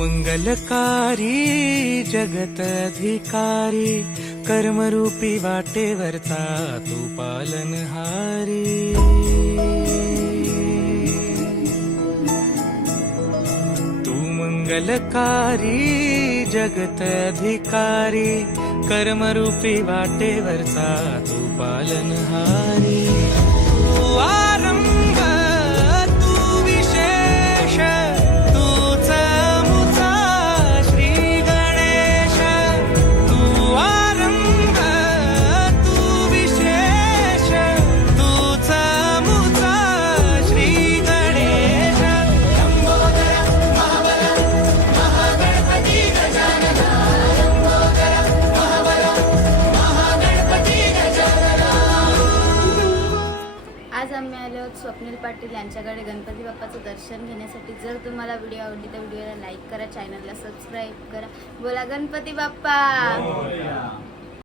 मंगलकारी जगत अधिकारी कर्मरूपी वाटेवरचा तू पालनहारी। तू मंगलकारी जगत अधिकारी कर्मरूपी वाटेवरचा तू पालनहारी। तू आरंभ तू विशेष तूच मुचा श्री गणेश। तू आरंभ तू विशेष तूच मुचा श्री गणेश। लंबोदर महाबल महागणपती गजानन। लंबोदर महाबल महागणपती गजानन। आज आम्ही आलो आहोत स्वप्नील पाटील यांच्याकडे गणपती बाप्पाचं दर्शन घेण्यासाठी। जर तुम्हाला व्हिडिओ आवडली तर व्हिडिओला लाईक करा, चॅनलला सबस्क्राईब करा। बोला गणपती बाप्पा।